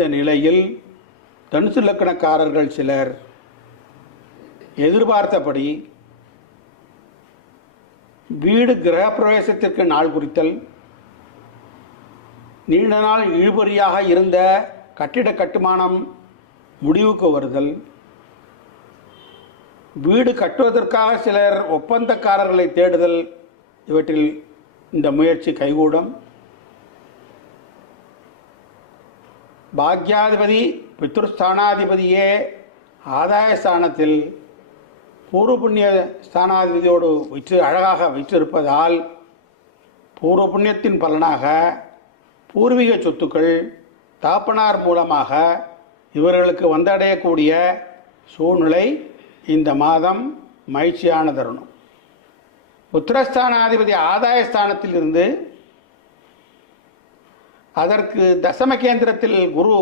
இந்த நிலையில் தனுசு லக்கணக்காரர்கள் சிலர் எதிர்பார்த்தபடி வீடு கிரகப்பிரவேசத்திற்கு நாள் குறித்தல், நீண்ட நாள் இழுபறியாக இருந்த கட்டிட கட்டுமானம் முடிவுக்கு வருதல், வீடு கட்டுவதற்காக சிலர் ஒப்பந்தக்காரர்களை தேடுதல், இவற்றில் இந்த முயற்சி கைகூடும். பாக்யாதிபதி பித்ருஸ்தானாதிபதியே ஆதாய ஸ்தானத்தில் பூர்வ புண்ணிய ஸ்தானாதிபதியோடு அழகாக விற்றிருப்பதால் பூர்வ புண்ணியத்தின் பலனாக பூர்வீக சொத்துக்கள் தாப்பனார் மூலமாக இவர்களுக்கு வந்தடையக்கூடிய சூழ்நிலை இந்த மாதம் மகிழ்ச்சியான தருணம். உத்திரஸ்தானாதிபதி ஆதாயஸ்தானத்தில் இருந்து அதற்கு தசம கேந்திரத்தில் குரு